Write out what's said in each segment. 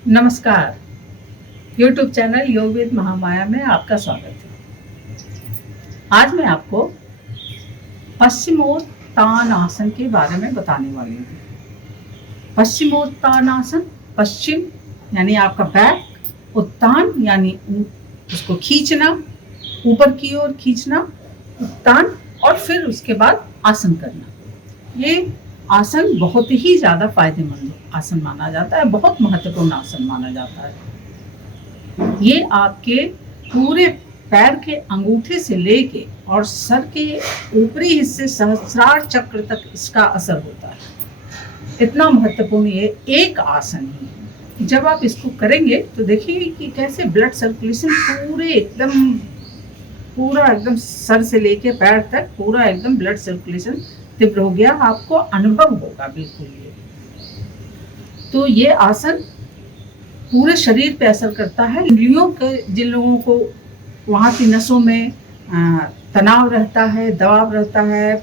नमस्कार। YouTube channel योग with Mahamaya में आपका स्वागत है। आज मैं आपको पश्चिमोत्तानासन के बारे में बताने वाली हूँ। पश्चिमोत्तानासन, पश्चिम यानी आपका बैक, उत्तान यानी उसको खींचना, ऊपर की ओर खींचना, उत्तान, और फिर उसके बाद आसन करना। ये आसन बहुत ही ज़्यादा फायदेमंद आसन माना जाता है, बहुत महत्वपूर्ण आसन माना जाता है। ये आपके पूरे पैर के अंगूठे से लेके और सर के ऊपरी हिस्से सहस्रार चक्र तक इसका असर होता है। इतना महत्वपूर्ण ये एक आसन ही है। जब आप इसको करेंगे तो देखिए कि कैसे ब्लड सर्कुलेशन पूरा एकदम सर से लेके पैर तक पूरा एकदम ब्लड सर्कुलेशन तीव्र हो गया, आपको अनुभव होगा बिल्कुल। ये तो ये आसन पूरे शरीर पे असर करता है। जिन लोगों को वहाँ की नसों में तनाव रहता है, दबाव रहता है,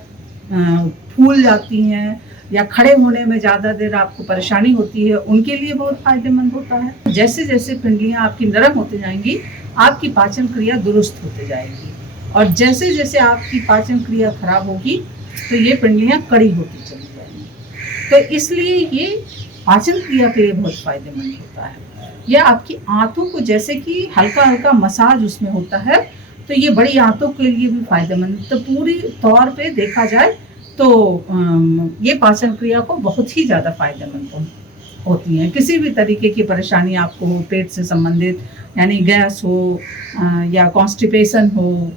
फूल जाती हैं या खड़े होने में ज़्यादा देर आपको परेशानी होती है, उनके लिए बहुत फायदेमंद होता है। जैसे जैसे पिंडलियाँ आपकी नरम होती जाएंगी, आपकी पाचन क्रिया दुरुस्त होती जाएगी, और जैसे जैसे आपकी पाचन क्रिया खराब होगी तो ये पिंडलियाँ कड़ी होती चली जाएंगी। तो इसलिए ये पाचन क्रिया के लिए बहुत फायदेमंद होता है। यह आपकी आंतों को जैसे कि हल्का हल्का मसाज उसमें होता है, तो ये बड़ी आंतों के लिए भी फायदेमंद। तो पूरी तौर पे देखा जाए तो ये पाचन क्रिया को बहुत ही ज़्यादा फायदेमंद होती हैं। किसी भी तरीके की परेशानी आपको हो, पेट से संबंधित यानी गैस हो या कॉन्स्टिपेशन हो,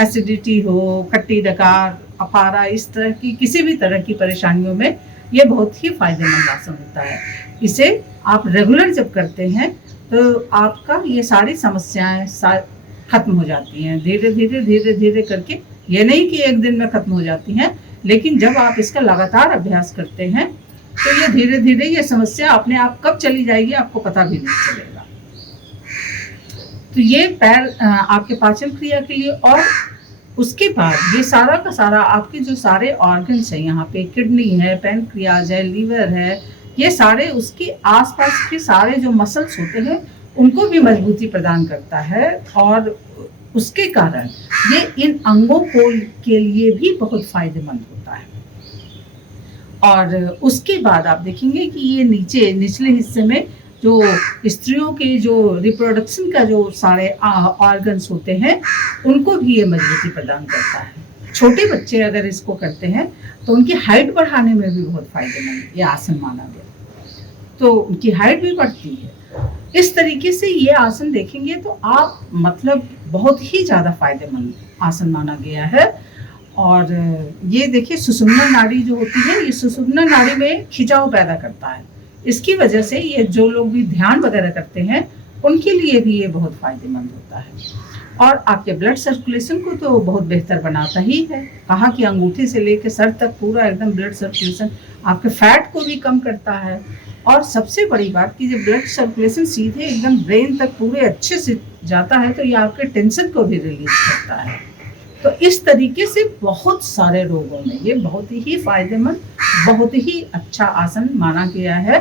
एसिडिटी हो, खट्टी डकार, अपारा, इस तरह की किसी भी तरह की परेशानियों में ये बहुत ही फायदेमंद आसन होता है। इसे आप रेगुलर जब करते हैं तो आपका ये सारी समस्याएं खत्म हो जाती हैं धीरे धीरे धीरे धीरे करके। ये नहीं कि एक दिन में खत्म हो जाती हैं, लेकिन जब आप इसका लगातार अभ्यास करते हैं तो ये धीरे धीरे ये समस्या अपने आप कब चली जाएगी आपको पता भी नहीं चलेगा। तो ये पैर आपके पाचन क्रिया के लिए, और उसके बाद ये सारा का सारा आपके जो सारे ऑर्गन्स हैं, यहाँ पे किडनी है, पैनक्रियाज है, लीवर है, ये सारे उसके आसपास के सारे जो मसल्स होते हैं उनको भी मजबूती प्रदान करता है, और उसके कारण ये इन अंगों के लिए भी बहुत फायदेमंद होता है। और उसके बाद आप देखेंगे कि ये निचले हिस्से में जो स्त्रियों के जो रिप्रोडक्शन का जो सारे ऑर्गन्स होते हैं उनको भी ये मजबूती प्रदान करता है। छोटे बच्चे अगर इसको करते हैं तो उनकी हाइट बढ़ाने में भी बहुत फायदेमंद ये आसन माना गया, तो उनकी हाइट भी बढ़ती है। इस तरीके से ये आसन देखेंगे तो आप मतलब बहुत ही ज़्यादा फायदेमंद आसन माना गया है। और ये देखिए सुषुम्ना नाड़ी जो होती है, ये सुषुम्ना नाड़ी में खिंचाव पैदा करता है। इसकी वजह से ये जो लोग भी ध्यान वगैरह करते हैं उनके लिए भी ये बहुत फायदेमंद होता है। और आपके ब्लड सर्कुलेशन को तो बहुत बेहतर बनाता ही है। कहा कि अंगूठे से लेकर सर तक पूरा एकदम ब्लड सर्कुलेशन, आपके फैट को भी कम करता है। और सबसे बड़ी बात कि जब ब्लड सर्कुलेशन सीधे एकदम ब्रेन तक पूरे अच्छे से जाता है तो ये आपके टेंशन को भी रिलीज करता है। तो इस तरीके से बहुत सारे रोगों में ये बहुत ही फायदेमंद, बहुत ही अच्छा आसन माना गया है।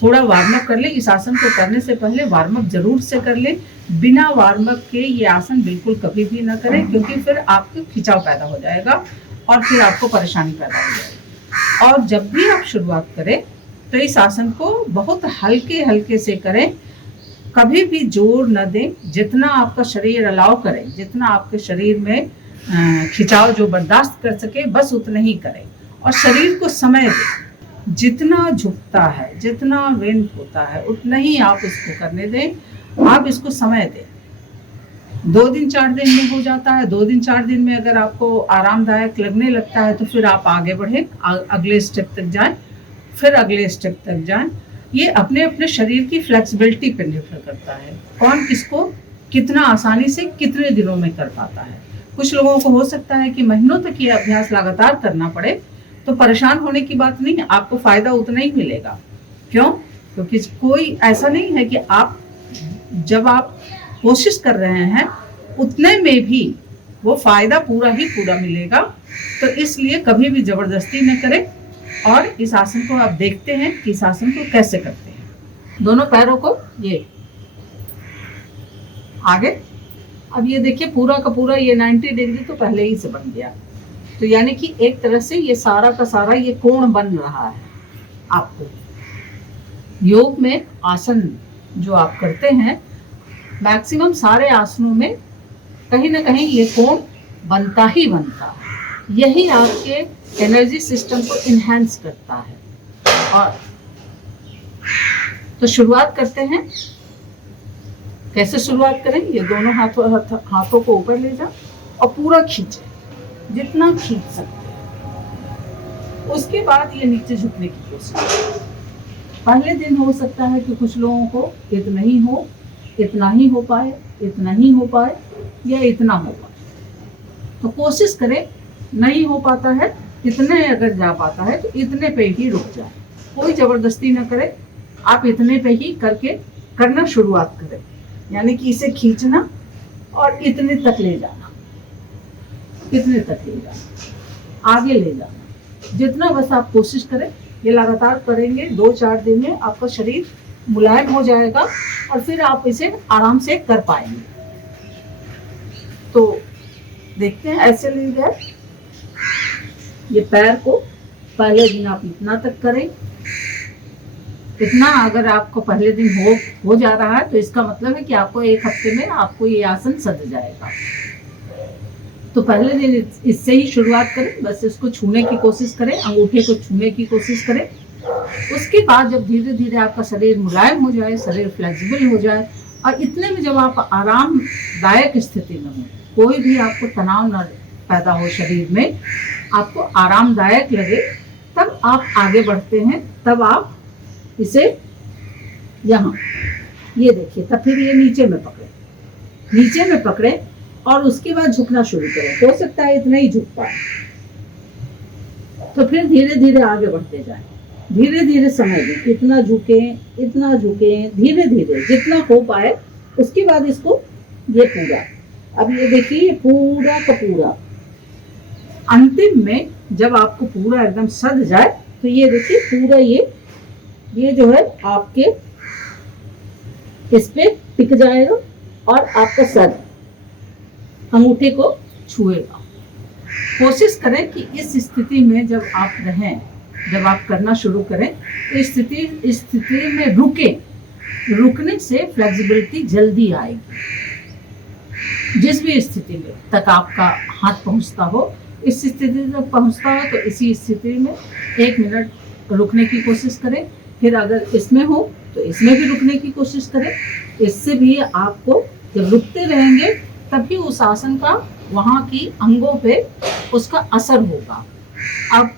थोड़ा वार्म अप कर ले। इस आसन को करने से पहले वार्म अप जरूर से कर ले। बिना वार्म अप के ये आसन बिल्कुल कभी भी ना करें, क्योंकि फिर आपको खिंचाव पैदा हो जाएगा और फिर आपको परेशानी पैदा हो जाएगी। और जब भी आप शुरुआत करें तो इस आसन को बहुत हल्के हल्के से करें, कभी भी जोर न दें। जितना आपका शरीर अलाउ करे, जितना आपके शरीर में खिंचाव जो बर्दाश्त कर सके बस उतना ही करें, और शरीर को समय दें। जितना झुकता है, जितना वेंट होता है उतना ही आप इसको करने दें। आप इसको समय दें। 2 दिन 4 दिन में हो जाता है। 2 दिन 4 दिन में अगर आपको आरामदायक लगने लगता है तो फिर आप आगे बढ़ें, अगले स्टेप तक जाएं, फिर अगले स्टेप तक जाएं। ये अपने अपने शरीर की फ्लेक्सिबिलिटी पर निर्भर करता है, कौन किसको कितना आसानी से कितने दिनों में कर पाता है। कुछ लोगों को हो सकता है कि महीनों तक ये अभ्यास लगातार करना पड़े, तो परेशान होने की बात नहीं है, आपको फायदा उतना ही मिलेगा। क्यों? क्योंकि कोई ऐसा नहीं है कि जब आप कोशिश कर रहे हैं उतने में भी वो फायदा पूरा ही पूरा मिलेगा। तो इसलिए कभी भी जबरदस्ती न करें। और इस आसन को आप देखते हैं कि इस आसन को कैसे करते हैं। दोनों पैरों को ये आगे। अब ये देखिए पूरा का पूरा ये 90 डिग्री तो पहले ही से बन गया। तो यानी कि एक तरह से ये सारा का सारा ये कोण बन रहा है। आपको योग में आसन जो आप करते हैं, मैक्सिमम सारे आसनों में कहीं ना कहीं ये कोण बनता ही बनता है। यही आपके एनर्जी सिस्टम को इन्हेंस करता है। और तो शुरुआत करते हैं। कैसे शुरुआत करें? ये दोनों हाथों को ऊपर ले जाओ और पूरा खींचे, जितना खींच सकते हैं। उसके बाद ये नीचे झुकने की कोशिश। पहले दिन हो सकता है कि कुछ लोगों को इतना ही हो पाए, इतना ही हो पाए या इतना हो पाए। तो कोशिश करें, नहीं हो पाता है इतने, अगर जा पाता है तो इतने पे ही रुक जाए। कोई जबरदस्ती ना करे, आप इतने पे ही करना शुरुआत करें। यानी कि इसे खींचना और इतने तक ले जाना, आगे ले जाना, जितना बस आप कोशिश करें। ये लगातार करेंगे 2-4 दिन में आपका शरीर मुलायम हो जाएगा और फिर आप इसे आराम से कर पाएंगे। तो देखते हैं, ऐसे ले गए ये पैर को। पहले दिन आप इतना तक करें। इतना अगर आपको पहले दिन हो जा रहा है तो इसका मतलब है कि आपको 1 हफ्ते में आपको ये आसन सध जाएगा। तो पहले दिन इससे ही शुरुआत करें, बस इसको छूने की कोशिश करें, अंगूठे को छूने की कोशिश करें। उसके बाद जब धीरे धीरे आपका शरीर मुलायम हो जाए, शरीर फ्लेक्सिबल हो जाए और इतने में जब आप आरामदायक स्थिति में हो, कोई भी आपको तनाव न पैदा हो शरीर में, आपको आरामदायक लगे, तब आप आगे बढ़ते हैं। तब आप इसे यहाँ ये देखिए, तब फिर ये नीचे में पकड़े और उसके बाद झुकना शुरू करें। हो सकता है इतना ही झुक पाए, तो फिर धीरे धीरे आगे बढ़ते जाएं। धीरे धीरे समय दें, इतना झुकें, धीरे धीरे जितना हो पाए। उसके बाद इसको ये पूरा, अब ये देखिए पूरा का पूरा, अंतिम में जब आपको पूरा एकदम सध जाए तो ये देखिए पूरा ये जो है आपके इस पे टिक जाएगा और आपका सर अंगूठे को छुएगा। कोशिश करें कि इस स्थिति में जब आप रहें, जब आप करना शुरू करें तो इस स्थिति में रुकने से फ्लेक्सिबिलिटी जल्दी आएगी। जिस भी स्थिति में तक आपका हाथ पहुंचता हो, इस स्थिति तक पहुंचता हो तो इसी स्थिति में 1 मिनट रुकने की कोशिश करें। फिर अगर इसमें हो तो इसमें भी रुकने की कोशिश करें। इससे भी आपको जब रुकते रहेंगे तभी उस आसन का वहाँ की अंगों पे उसका असर होगा। अब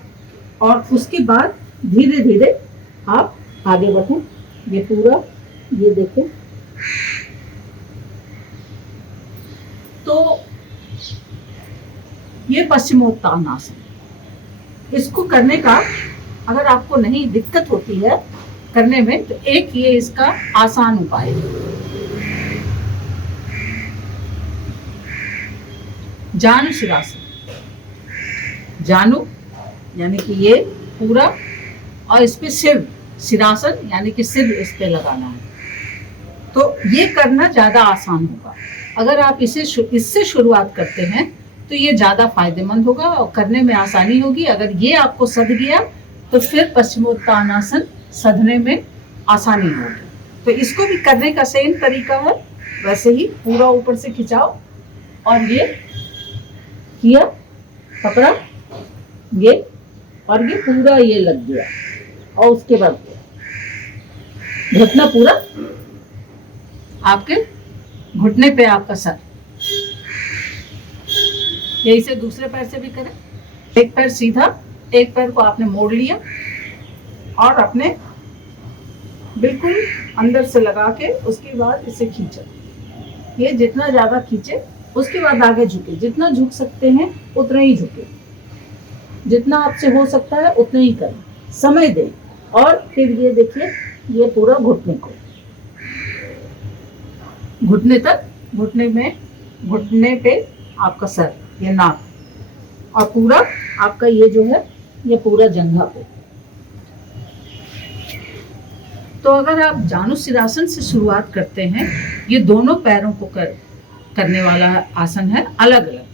और उसके बाद धीरे धीरे आप आगे बढ़ें। ये पूरा ये देखें। तो ये पश्चिमोत्तानासन, इसको करने का अगर आपको नहीं दिक्कत होती है करने में तो एक ये इसका आसान उपाय है, जानु शिरासन। जानु यानी कि ये पूरा, और इस पे सिर शिरासन यानी कि सिर इस पे लगाना है। तो ये करना ज्यादा आसान होगा। अगर आप इससे शुरुआत करते हैं तो ये ज्यादा फायदेमंद होगा और करने में आसानी होगी। अगर ये आपको सध गया तो फिर पश्चिमोत्तानासन सधने में आसानी होगी। तो इसको भी करने का सेम तरीका है, वैसे ही पूरा ऊपर से खिंचाओ और ये किया, पकड़ा ये, और ये पूरा ये लग गया। और उसके बाद घुटना पूरा आपके घुटने पे आपका सर। यही से दूसरे पैर से भी करें। एक पैर सीधा, एक पैर को आपने मोड़ लिया और अपने बिल्कुल अंदर से लगा के उसके बाद इसे खींचा। ये जितना ज्यादा खींचे उसके बाद आगे झुके। जितना झुक सकते हैं उतना ही झुके, जितना आपसे हो सकता है उतना ही करें, समय दें। और फिर ये देखिए ये पूरा घुटने को, घुटने तक, घुटने पे आपका सर, ये नाक, और पूरा आपका ये जो है ये पूरा जंघा पे। तो अगर आप जानुसिरासन से शुरुआत करते हैं, ये दोनों पैरों को करने वाला आसन है अलग अलग।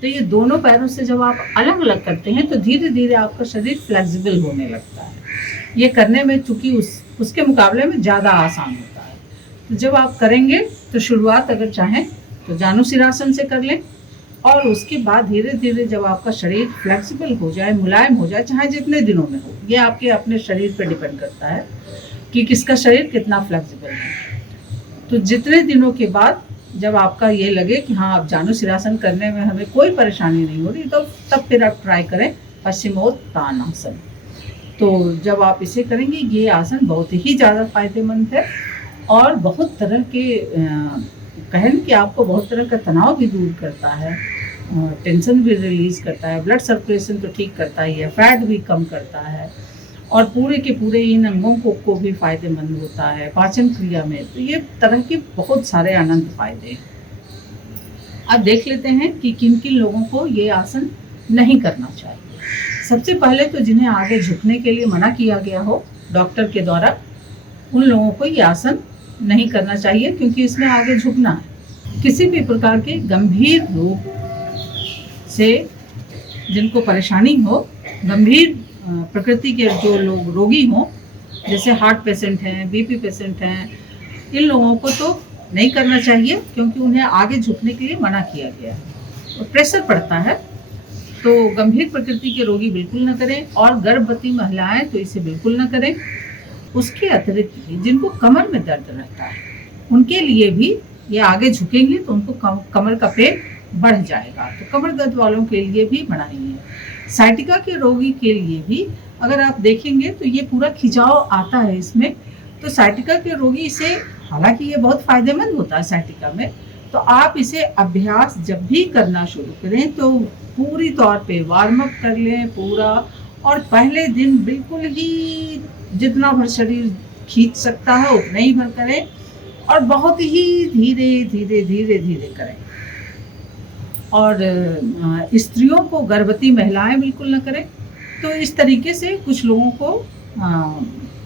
तो ये दोनों पैरों से जब आप अलग अलग करते हैं तो धीरे धीरे आपका शरीर फ्लेक्सिबल होने लगता है। ये करने में चूंकि उसके मुकाबले में ज़्यादा आसान होता है। तो जब आप करेंगे तो शुरुआत अगर चाहें तो जानुसिरासन से कर लें, और उसके बाद धीरे धीरे जब आपका शरीर फ्लेक्सिबल हो जाए, मुलायम हो जाए, चाहे जितने दिनों में हो, ये आपके अपने शरीर पर डिपेंड करता है कि किसका शरीर कितना फ्लेक्सिबल है। तो जितने दिनों के बाद जब आपका ये लगे कि हाँ अब जानुसिरासन करने में हमें कोई परेशानी नहीं हो रही, तो तब फिर आप ट्राई करें पश्चिमोत्तानासन। तो जब आप इसे करेंगे, ये आसन बहुत ही ज़्यादा फायदेमंद है और बहुत तरह के कहें कि आपको बहुत तरह का तनाव भी दूर करता है, टेंशन भी रिलीज़ करता है, ब्लड सर्कुलेशन तो ठीक करता ही है, फैट भी कम करता है, और पूरे के पूरे इन अंगों को भी फायदेमंद होता है पाचन क्रिया में। तो ये तरह के बहुत सारे अनंत फायदे हैं। अब देख लेते हैं कि किन किन लोगों को ये आसन नहीं करना चाहिए। सबसे पहले तो जिन्हें आगे झुकने के लिए मना किया गया हो डॉक्टर के द्वारा, उन लोगों को ये आसन नहीं करना चाहिए, क्योंकि इसमें आगे झुकना है। किसी भी प्रकार के गंभीर रोग से जिनको परेशानी हो, गंभीर प्रकृति के जो लोग रोगी हों, जैसे हार्ट पेशेंट हैं, बीपी पेशेंट हैं, इन लोगों को तो नहीं करना चाहिए, क्योंकि उन्हें आगे झुकने के लिए मना किया गया है और प्रेशर पड़ता है। तो गंभीर प्रकृति के रोगी बिल्कुल न करें, और गर्भवती महिलाएं तो इसे बिल्कुल न करें। उसके अतिरिक्त जिनको कमर में दर्द रहता है, उनके लिए भी ये आगे झुकेंगे तो उनको कमर का पेन बढ़ जाएगा, तो कमर दर्द वालों के लिए भी मनाही है। साइटिका के रोगी के लिए भी अगर आप देखेंगे तो ये पूरा खिंचाव आता है इसमें, तो साइटिका के रोगी इसे, हालांकि ये बहुत फायदेमंद होता है साइटिका में, तो आप इसे अभ्यास जब भी करना शुरू करें तो पूरी तौर पे वार्म अप कर लें पूरा, और पहले दिन बिल्कुल ही जितना भर शरीर खींच सकता है उतना ही भर करें, और बहुत ही धीरे धीरे धीरे धीरे करें। और स्त्रियों को, गर्भवती महिलाएं बिल्कुल न करें। तो इस तरीके से कुछ लोगों को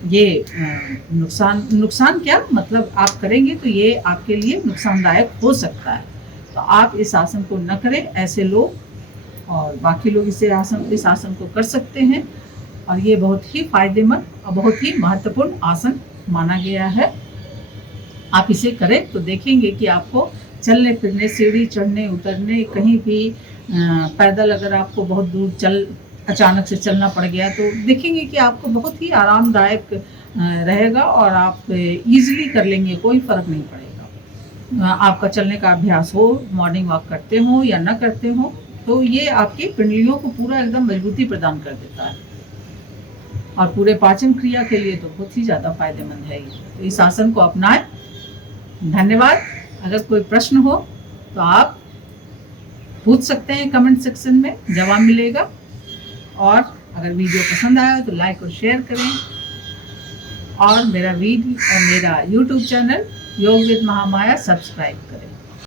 ये नुकसान क्या मतलब आप करेंगे तो ये आपके लिए नुकसानदायक हो सकता है, तो आप इस आसन को न करें ऐसे लोग, और बाकी लोग इस आसन को कर सकते हैं। और ये बहुत ही फायदेमंद और बहुत ही महत्वपूर्ण आसन माना गया है। आप इसे करें तो देखेंगे कि आपको चलने फिरने, सीढ़ी चढ़ने उतरने, कहीं भी पैदल अगर आपको बहुत दूर अचानक से चलना पड़ गया तो देखेंगे कि आपको बहुत ही आरामदायक रहेगा और आप इजीली कर लेंगे, कोई फ़र्क नहीं पड़ेगा। आपका चलने का अभ्यास हो, मॉर्निंग वॉक करते हो या न करते हो, तो ये आपकी पिंडलियों को पूरा एकदम मजबूती प्रदान कर देता है, और पूरे पाचन क्रिया के लिए तो बहुत ही ज़्यादा फायदेमंद है ये। तो इस आसन को अपनाएं। धन्यवाद। अगर कोई प्रश्न हो तो आप पूछ सकते हैं, कमेंट सेक्शन में जवाब मिलेगा। और अगर वीडियो पसंद आया तो लाइक और शेयर करें, और मेरा YouTube चैनल योग विद महामाया सब्सक्राइब करें।